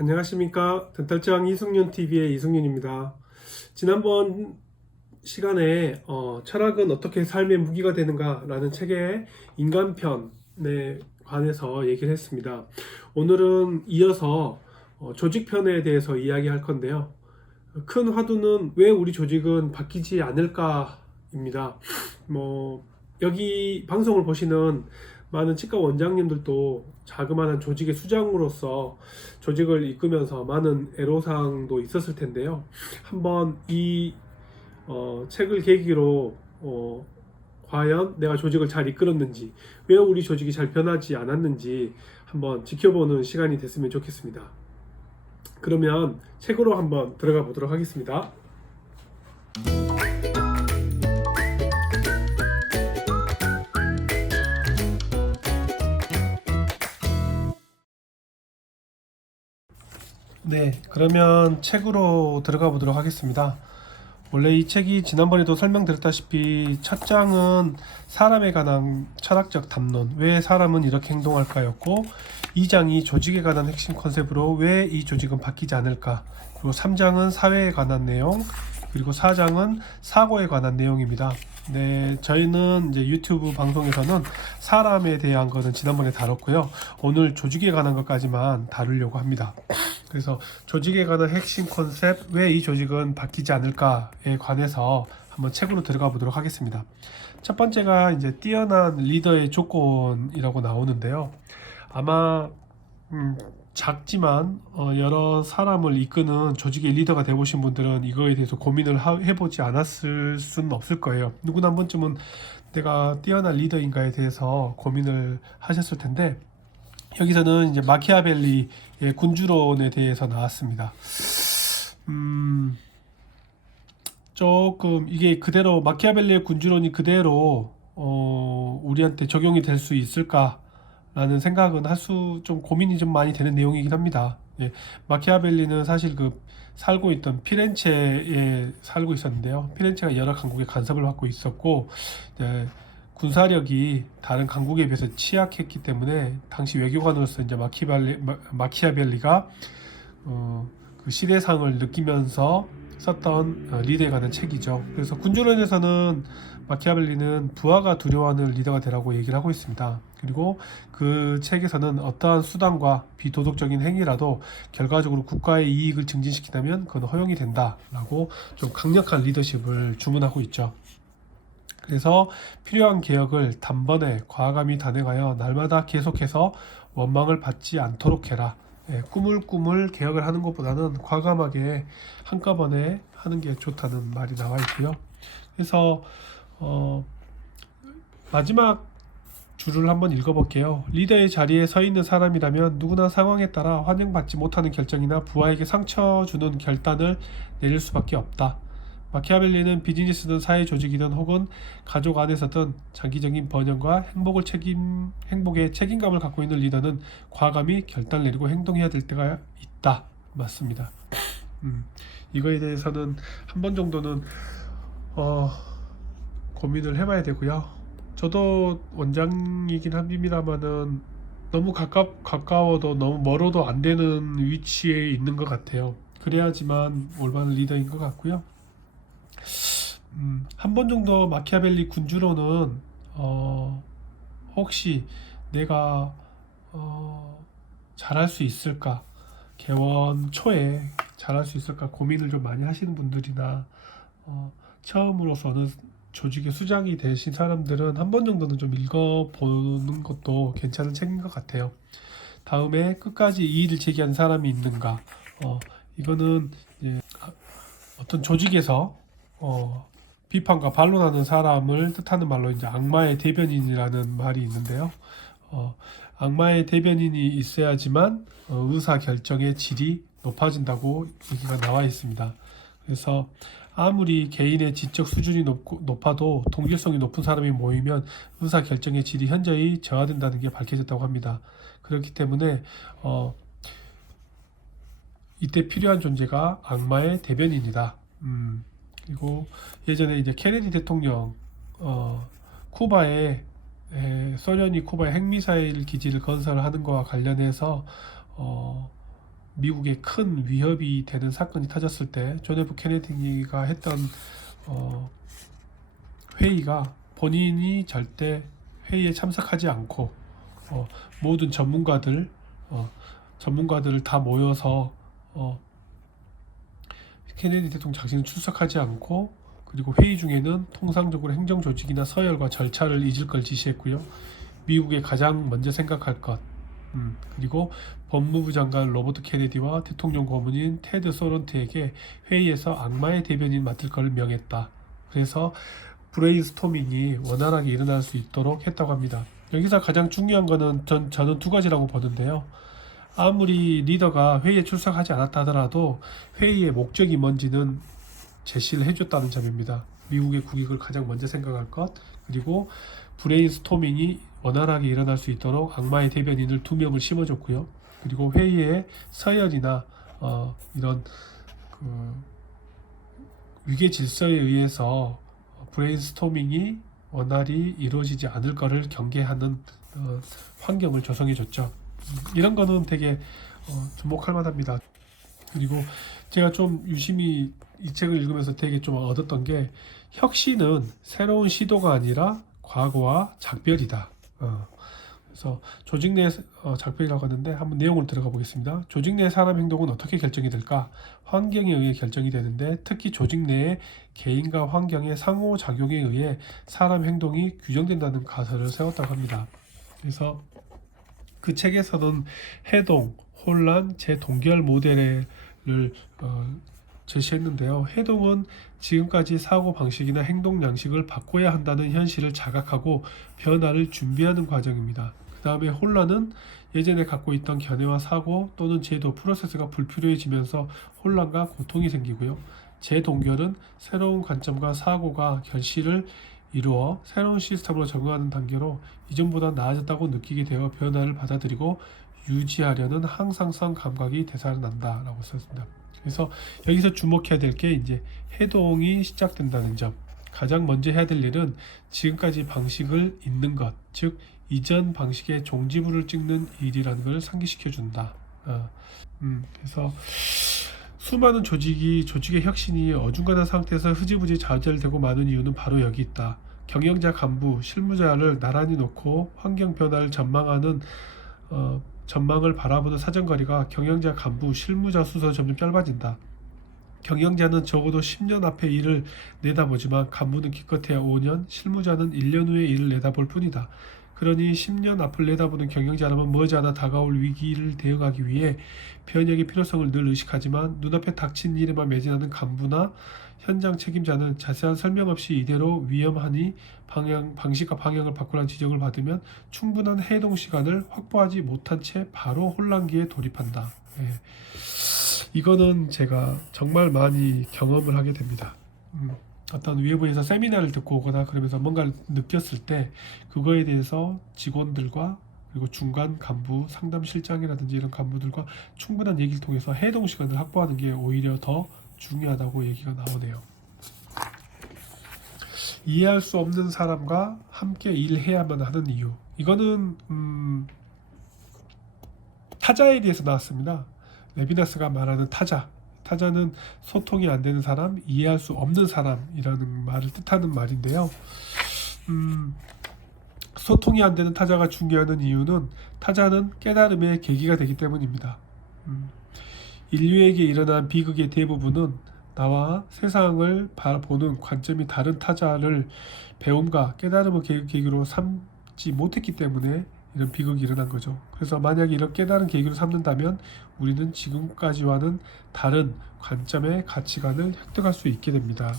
안녕하십니까. 덴탈장 이승윤TV의 이승윤입니다. 지난번 시간에 철학은 어떻게 삶의 무기가 되는가 라는 책의 인간편에 관해서 얘기를 했습니다. 오늘은 이어서 조직편에 대해서 이야기할 건데요. 큰 화두는 왜 우리 조직은 바뀌지 않을까입니다. 여기 방송을 보시는 많은 치과 원장님들도 자그마한 조직의 수장으로서 조직을 이끌면서 많은 애로사항도 있었을 텐데요. 한번 이 책을 계기로 과연 내가 조직을 잘 이끌었는지, 왜 우리 조직이 잘 변하지 않았는지 한번 지켜보는 시간이 됐으면 좋겠습니다. 그러면 책으로 한번 들어가 보도록 하겠습니다. 네, 그러면 책으로 들어가 보도록 하겠습니다. 원래 이 책이 지난번에도 설명드렸다시피 첫 장은 사람에 관한 철학적 담론, 왜 사람은 이렇게 행동할까였고, 2장이 조직에 관한 핵심 컨셉으로 왜 이 조직은 바뀌지 않을까, 그리고 3장은 사회에 관한 내용, 그리고 4장은 사고에 관한 내용입니다. 네, 저희는 이제 유튜브 방송에서는 사람에 대한 것은 지난번에 다뤘고요. 오늘 조직에 관한 것까지만 다루려고 합니다. 그래서 조직에 관한 핵심 컨셉, 왜 이 조직은 바뀌지 않을까에 관해서 한번 책으로 들어가 보도록 하겠습니다. 첫 번째가 이제 뛰어난 리더의 조건이라고 나오는데요. 아마 작지만 여러 사람을 이끄는 조직의 리더가 되보신 분들은 이거에 대해서 고민을 해보지 않았을 수는 없을 거예요. 누구나 한 번쯤은 내가 뛰어난 리더인가에 대해서 고민을 하셨을 텐데, 여기서는 이제 마키아벨리의 군주론에 대해서 나왔습니다. 조금 이게 그대로 마키아벨리의 군주론이 그대로 우리한테 적용이 될 수 있을까라는 생각은 좀 고민이 좀 많이 되는 내용이긴 합니다. 예, 마키아벨리는 사실 살고 있던 피렌체에 살고 있었는데요. 피렌체가 여러 강국의 간섭을 받고 있었고, 군사력이 다른 강국에 비해서 취약했기 때문에 당시 외교관으로서 이제 마키아벨리가 그 시대상을 느끼면서 썼던 리더에 관한 책이죠. 그래서 군주론에서는 마키아벨리는 부하가 두려워하는 리더가 되라고 얘기를 하고 있습니다. 그리고 그 책에서는 어떠한 수단과 비도덕적인 행위라도 결과적으로 국가의 이익을 증진시킨다면 그건 허용이 된다라고 좀 강력한 리더십을 주문하고 있죠. 그래서 필요한 개혁을 단번에 과감히 단행하여 날마다 계속해서 원망을 받지 않도록 해라. 꾸물꾸물 개혁을 하는 것보다는 과감하게 한꺼번에 하는 게 좋다는 말이 나와 있고요. 그래서 마지막 줄을 한번 읽어볼게요. 리더의 자리에 서 있는 사람이라면 누구나 상황에 따라 환영받지 못하는 결정이나 부하에게 상처 주는 결단을 내릴 수밖에 없다. 마키아벨리는 비즈니스든 사회 조직이든 혹은 가족 안에서든 장기적인 번영과 행복의 책임감을 갖고 있는 리더는 과감히 결단을 내리고 행동해야 될 때가 있다. 맞습니다. 이거에 대해서는 한 번 정도는 고민을 해봐야 되고요. 저도 원장이긴 합니다만은 너무 가까워도 너무 멀어도 안 되는 위치에 있는 것 같아요. 그래야지만 올바른 리더인 것 같고요. 한 번 정도 마키아벨리 군주로는 혹시 내가 잘할 수 있을까, 개원 초에 잘할 수 있을까 고민을 좀 많이 하시는 분들이나 처음으로서 어느 조직의 수장이 되신 사람들은 한 번 정도는 좀 읽어보는 것도 괜찮은 책인 것 같아요. 다음에 끝까지 이의를 제기한 사람이 있는가, 이거는 이제 어떤 조직에서 비판과 반론하는 사람을 뜻하는 말로 이제 악마의 대변인이라는 말이 있는데요. 악마의 대변인이 있어야지만 의사 결정의 질이 높아진다고 얘기가 나와 있습니다. 그래서 아무리 개인의 지적 수준이 높아도 동질성이 높은 사람이 모이면 의사 결정의 질이 현저히 저하된다는 게 밝혀졌다고 합니다. 그렇기 때문에 이때 필요한 존재가 악마의 대변인이다. 그리고 예전에 이제 케네디 대통령 쿠바에 소련이 쿠바에 핵미사일 기지를 건설하는 것과 관련해서 미국에 큰 위협이 되는 사건이 터졌을 때 존 F 케네디가 했던 회의가 본인이 절대 회의에 참석하지 않고 모든 전문가들을 다 모여서 케네디 대통령 자신은 출석하지 않고, 그리고 회의 중에는 통상적으로 행정 조직이나 서열과 절차를 잊을 걸 지시했고요. 미국에 가장 먼저 생각할 것, 그리고 법무부 장관 로버트 케네디와 대통령 고문인 테드 소런트에게 회의에서 악마의 대변인 맡을 것을 명했다. 그래서 브레인스토밍이 원활하게 일어날 수 있도록 했다고 합니다. 여기서 가장 중요한 거는 저는 두 가지라고 보는데요. 아무리 리더가 회의에 출석하지 않았다 하더라도 회의의 목적이 뭔지는 제시를 해줬다는 점입니다. 미국의 국익을 가장 먼저 생각할 것, 그리고 브레인스토밍이 원활하게 일어날 수 있도록 악마의 대변인을 2명을 심어줬고요. 그리고 회의의 서열이나 이런 위계 질서에 의해서 브레인스토밍이 원활히 이루어지지 않을 것을 경계하는 환경을 조성해줬죠. 이런 거는 되게 주목할 만합니다. 그리고 제가 좀 유심히 이 책을 읽으면서 되게 좀 얻었던 게, 혁신은 새로운 시도가 아니라 과거와 작별이다. 그래서 조직 내 작별이라고 하는데 한번 내용을 들어가 보겠습니다. 조직 내 사람 행동은 어떻게 결정이 될까? 환경에 의해 결정이 되는데, 특히 조직 내의 개인과 환경의 상호작용에 의해 사람 행동이 규정된다는 가설을 세웠다고 합니다. 그래서 그 책에서는 해동, 혼란, 재동결 모델을 제시했는데요. 해동은 지금까지 사고 방식이나 행동 양식을 바꿔야 한다는 현실을 자각하고 변화를 준비하는 과정입니다. 그 다음에 혼란은 예전에 갖고 있던 견해와 사고 또는 제도, 프로세스가 불필요해지면서 혼란과 고통이 생기고요. 재동결은 새로운 관점과 사고가 결실을 이루어 새로운 시스템으로 적응하는 단계로 이전보다 나아졌다고 느끼게 되어 변화를 받아들이고 유지하려는 항상성 감각이 되살아난다 라고 썼습니다. 그래서 여기서 주목해야 될 게 이제 해동이 시작된다는 점. 가장 먼저 해야 될 일은 지금까지 방식을 잇는 것, 즉 이전 방식의 종지부를 찍는 일이라는 걸 상기시켜 준다. 그래서 수많은 조직의 혁신이 어중간한 상태에서 흐지부지 좌절되고 마는 이유는 바로 여기 있다. 경영자, 간부, 실무자를 나란히 놓고 환경 변화를 전망을 바라보는 사정거리가 경영자, 간부, 실무자 수서 점점 짧아진다. 경영자는 적어도 10년 앞의 일을 내다보지만 간부는 기껏해야 5년, 실무자는 1년 후의 일을 내다볼 뿐이다. 그러니 10년 앞을 내다보는 경영자라면 머지않아 다가올 위기를 대응하기 위해 변혁의 필요성을 늘 의식하지만 눈앞에 닥친 일에만 매진하는 간부나 현장 책임자는 자세한 설명 없이 이대로 위험하니 방식과 방향을 바꾸라는 지적을 받으면 충분한 해동 시간을 확보하지 못한 채 바로 혼란기에 돌입한다. 이거는 제가 정말 많이 경험을 하게 됩니다. 어떤 외부에서 세미나를 듣고 오거나 그러면서 뭔가를 느꼈을 때 그거에 대해서 직원들과 그리고 중간 간부, 상담실장이라든지 이런 간부들과 충분한 얘기를 통해서 해동 시간을 확보하는 게 오히려 더 중요하다고 얘기가 나오네요. 이해할 수 없는 사람과 함께 일해야만 하는 이유. 이거는 타자에 대해서 나왔습니다. 레비나스가 말하는 타자는 소통이 안 되는 사람, 이해할 수 없는 사람이라는 말을 뜻하는 말인데요. 소통이 안 되는 타자가 중요한 이유는 타자는 깨달음의 계기가 되기 때문입니다. 인류에게 일어난 비극의 대부분은 나와 세상을 바라보는 관점이 다른 타자를 배움과 깨달음의 계기로 삼지 못했기 때문에 이런 비극이 일어난 거죠. 그래서 만약에 이런 깨달은 계기로 삼는다면 우리는 지금까지와는 다른 관점의 가치관을 획득할 수 있게 됩니다.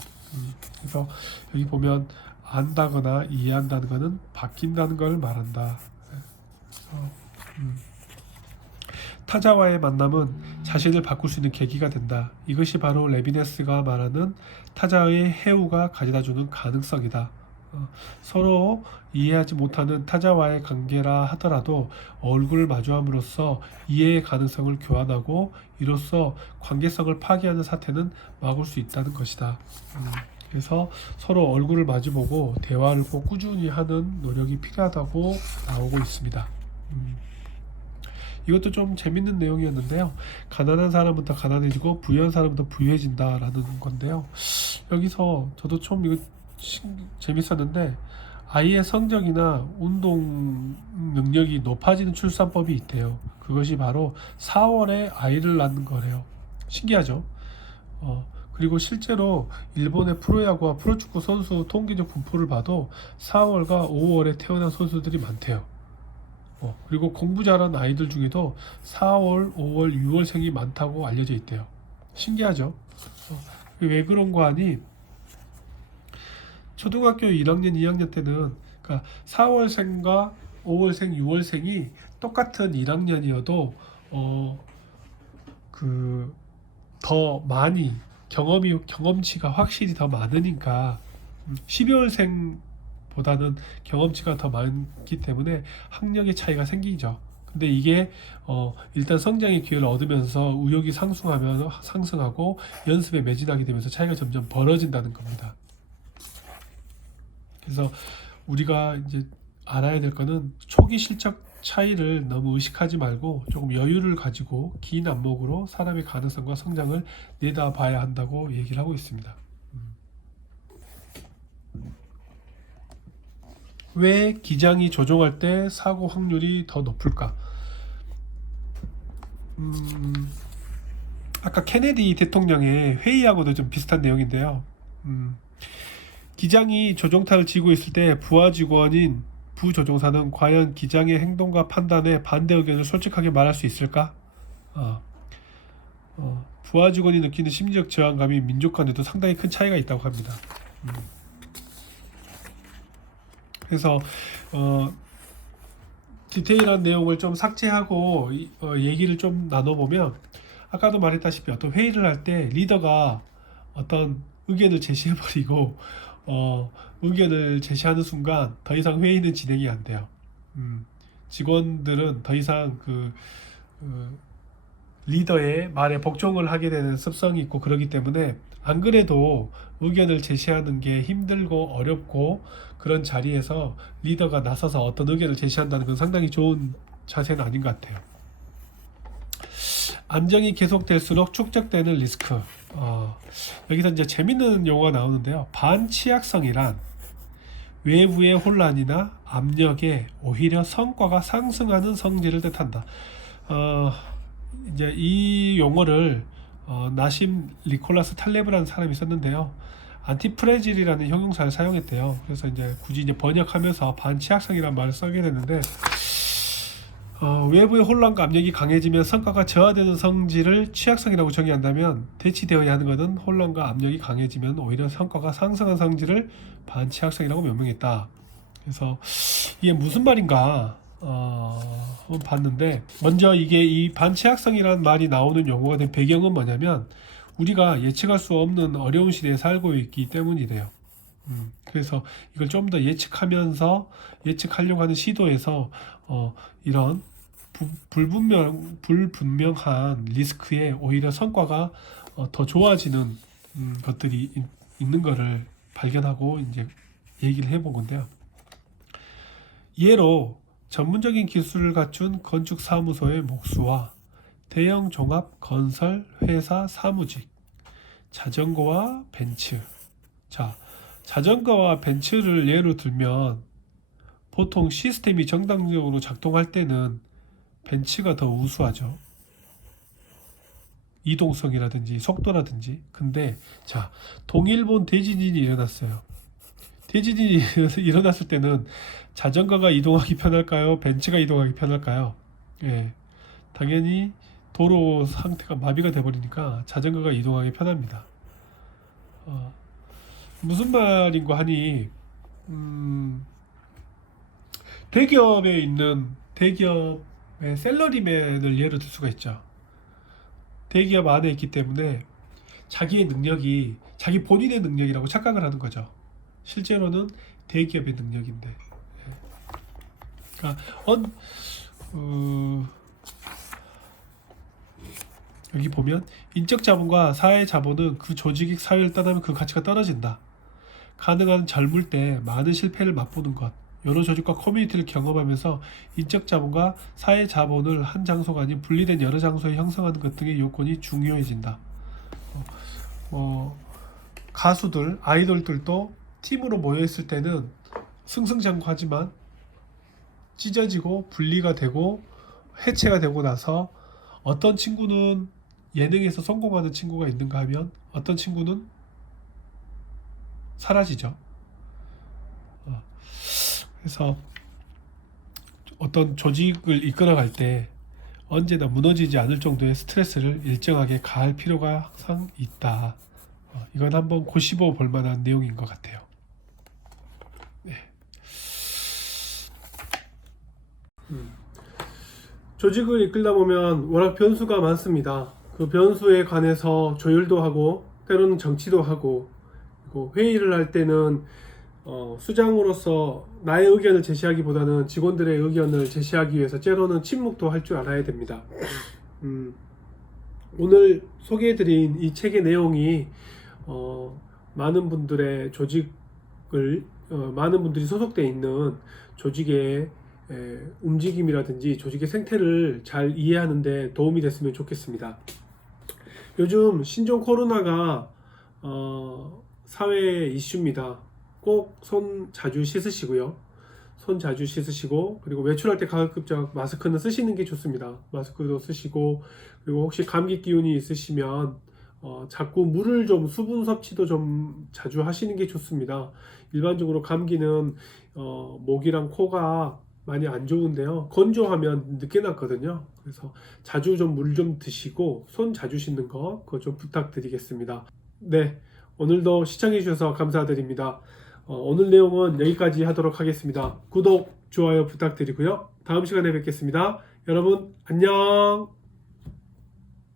그래서 여기 보면 안다거나 이해한다는 것은 바뀐다는 걸 말한다. 타자와의 만남은 자신을 바꿀 수 있는 계기가 된다. 이것이 바로 레비네스가 말하는 타자의 해우가 가져다주는 가능성이다. 서로 이해하지 못하는 타자와의 관계라 하더라도 얼굴을 마주함으로써 이해의 가능성을 교환하고 이로써 관계성을 파괴하는 사태는 막을 수 있다는 것이다. 그래서 서로 얼굴을 마주보고 대화를 꼭 꾸준히 하는 노력이 필요하다고 나오고 있습니다. 이것도 좀 재밌는 내용이었는데요. 가난한 사람은 더 가난해지고 부유한 사람은 더 부유해진다라는 건데요. 여기서 저도 좀 이거 재밌었는데, 아이의 성적이나 운동 능력이 높아지는 출산법이 있대요. 그것이 바로 4월에 아이를 낳는 거래요. 신기하죠? 그리고 실제로 일본의 프로야구와 프로축구 선수 통계적 분포를 봐도 4월과 5월에 태어난 선수들이 많대요. 그리고 공부 잘하는 아이들 중에도 4월, 5월, 6월생이 많다고 알려져 있대요. 신기하죠? 왜 그런 거 하니? 초등학교 1학년, 2학년 때는, 그러니까 4월생과 5월생, 6월생이 똑같은 1학년이어도 더 많이 경험치가 확실히 더 많으니까 12월생보다는 경험치가 더 많기 때문에 학력의 차이가 생기죠. 근데 이게 일단 성장의 기회를 얻으면서 의욕이 상승하고 연습에 매진하게 되면서 차이가 점점 벌어진다는 겁니다. 그래서 우리가 이제 알아야 될 거는 초기 실적 차이를 너무 의식하지 말고 조금 여유를 가지고 긴 안목으로 사람의 가능성과 성장을 내다봐야 한다고 얘기를 하고 있습니다. 왜 기장이 조종할 때 사고 확률이 더 높을까? 아까 케네디 대통령의 회의하고도 좀 비슷한 내용인데요. 기장이 조종타를 쥐고 있을 때 부하 직원인 부조종사는 과연 기장의 행동과 판단에 반대 의견을 솔직하게 말할 수 있을까? 부하 직원이 느끼는 심리적 저항감이 민족 간에도 상당히 큰 차이가 있다고 합니다. 그래서 디테일한 내용을 좀 삭제하고 얘기를 좀 나눠보면, 아까도 말했다시피 어떤 회의를 할 때 리더가 어떤 의견을 제시해버리고 의견을 제시하는 순간 더 이상 회의는 진행이 안 돼요. 직원들은 더 이상 리더의 말에 복종을 하게 되는 습성이 있고, 그러기 때문에 안 그래도 의견을 제시하는 게 힘들고 어렵고 그런 자리에서 리더가 나서서 어떤 의견을 제시한다는 건 상당히 좋은 자세는 아닌 것 같아요. 안정이 계속될수록 축적되는 리스크. 여기서 이제 재밌는 용어가 나오는데요. 반취약성이란 외부의 혼란이나 압력에 오히려 성과가 상승하는 성질을 뜻한다. 이제 이 용어를 나심 리콜라스 탈레브라는 사람이 썼는데요. 안티프레질이라는 형용사를 사용했대요. 그래서 이제 굳이 이제 번역하면서 반취약성이라는 말을 쓰게 됐는데, 외부의 혼란과 압력이 강해지면 성과가 저하되는 성질을 취약성이라고 정의한다면, 대치되어야 하는 것은 혼란과 압력이 강해지면 오히려 성과가 상승한 성질을 반취약성이라고 명명했다. 그래서 이게 무슨 말인가 한번 봤는데, 먼저 이게 이 반취약성이라는 말이 나오는 용어가 된 배경은 뭐냐면, 우리가 예측할 수 없는 어려운 시대에 살고 있기 때문이래요. 그래서 이걸 좀 더 예측하려고 하는 시도에서 이런 불분명한 리스크에 오히려 성과가 더 좋아지는 것들이 있는 것을 발견하고 이제 얘기를 해본 건데요. 예로 전문적인 기술을 갖춘 건축사무소의 목수와 대형 종합 건설 회사 사무직, 자전거와 벤츠. 자, 자전거와 벤츠를 예로 들면 보통 시스템이 정상적으로 작동할 때는 벤츠가 더 우수하죠. 이동성이라든지 속도라든지. 근데 자, 동일본 대지진이 일어났어요. 대지진이 일어났을 때는 자전거가 이동하기 편할까요? 벤츠가 이동하기 편할까요? 예, 당연히 도로 상태가 마비가 돼버리니까 자전거가 이동하기 편합니다. 무슨 말인가 하니, 대기업에 있는 대기업의 샐러리맨을 예로 들 수가 있죠. 대기업 안에 있기 때문에 자기의 능력이 자기 본인의 능력이라고 착각을 하는 거죠. 실제로는 대기업의 능력인데. 그러니까 여기 보면 인적 자본과 사회 자본은 그 조직이 사회를 떠나면 그 가치가 떨어진다. 가능한 젊을 때 많은 실패를 맛보는 것, 여러 조직과 커뮤니티를 경험하면서 인적 자본과 사회 자본을 한 장소가 아닌 분리된 여러 장소에 형성하는 것 등의 요건이 중요해진다. 가수들, 아이돌들도 팀으로 모여있을 때는 승승장구하지만 찢어지고 분리가 되고 해체가 되고 나서 어떤 친구는 예능에서 성공하는 친구가 있는가 하면 어떤 친구는 사라지죠. 그래서 어떤 조직을 이끌어갈 때 언제나 무너지지 않을 정도의 스트레스를 일정하게 가할 필요가 항상 있다. 이건 한번 고심해 볼 만한 내용인 것 같아요. 네. 조직을 이끌다 보면 워낙 변수가 많습니다. 그 변수에 관해서 조율도 하고 때로는 정치도 하고, 그리고 회의를 할 때는 수장으로서 나의 의견을 제시하기보다는 직원들의 의견을 제시하기 위해서 때로는 침묵도 할 줄 알아야 됩니다. 오늘 소개해드린 이 책의 내용이 많은 분들의 조직을 많은 분들이 소속되어 있는 조직의 움직임이라든지 조직의 생태를 잘 이해하는 데 도움이 됐으면 좋겠습니다. 요즘 신종 코로나가 사회 이슈입니다. 꼭 손 자주 씻으시고요. 손 자주 씻으시고, 그리고 외출할 때 가급적 마스크는 쓰시는 게 좋습니다. 마스크도 쓰시고, 그리고 혹시 감기 기운이 있으시면 자꾸 물을 좀, 수분 섭취도 좀 자주 하시는 게 좋습니다. 일반적으로 감기는 목이랑 코가 많이 안 좋은데요, 건조하면 늦게 낫거든요. 그래서 자주 좀 물 좀 드시고 손 자주 씻는 거 그거 좀 부탁드리겠습니다. 네, 오늘도 시청해 주셔서 감사드립니다. 오늘 내용은 여기까지 하도록 하겠습니다. 구독, 좋아요 부탁드리고요. 다음 시간에 뵙겠습니다. 여러분 안녕.